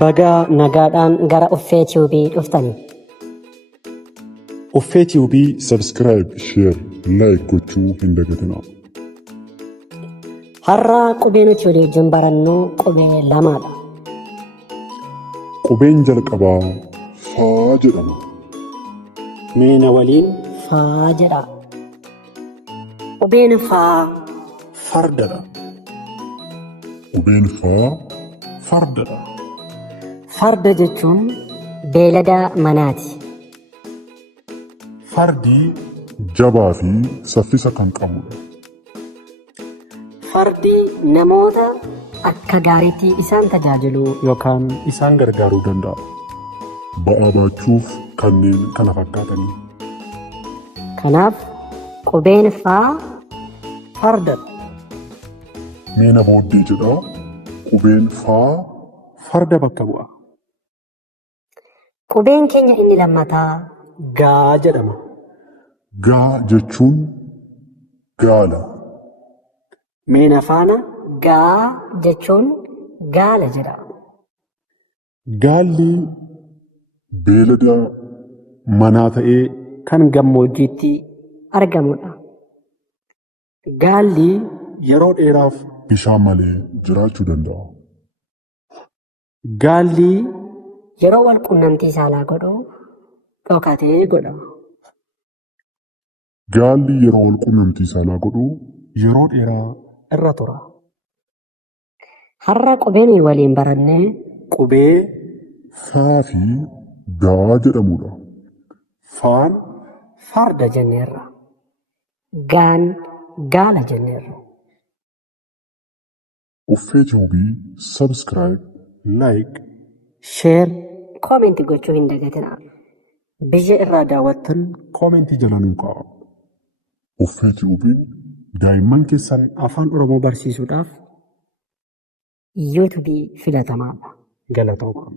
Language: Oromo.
Baga nagaadhaan gara Uffee Tiyuubii dhuftanii. Uffee Tiyuubii subscribe, share, like gochuu hin dagatinaa. Har'a qubee nuti waliin barannu qubee lamaadha. Qubeen jalqabaa faa jedhama. Meena waliin faa jedha. Qubeen faa Fardadha. Qubeen faa fardadha. farda jechuun beelada manaati. Fardi jabaa fi saffisa kan qabudha. Fardi namoota akka gaariitti isaan tajaajiluu Yookaan isaan gargaaruu danda'a. Ba'aa baachuuf kanneen kana fakkaatanii. kanaaf qubeen faa fardadha. Meena booddee jedha. Qubeen faa farda bakka bu'a. Qubeen keenya inni lammataa gaa jedhama. Gaa jechuun gaala. Meena faana gaa jechuun gaala jedha. Gaalli beelada manaa ta'ee Kan gammoojjiitti argamudha. Gaalli yeroo dheeraaf bishaan malee jiraachuu danda'a. Gaalli yeroo wal quunnamtii saalaa godhu dhokatee godha. Gaalli yeroo wal quunnamtii saalaa godhu yeroo dheeraa Irra tura. Har'a qubeen waliin barannee qubee faa fi gaa jedhamudha. Faan farda jenneerra. Gaan gaala jenneerra. Uffee Tiyuubii subscribe, like, Sheer koomentii gochuu hin dagatinaa. Biyya irraa daawwattan koomentii jala nuu ka'a. Uffee Tiyuubiin daa'imman keessan afaan Oromoo barsiisuudhaaf yuutuubii filatamaadha. galatoomaa.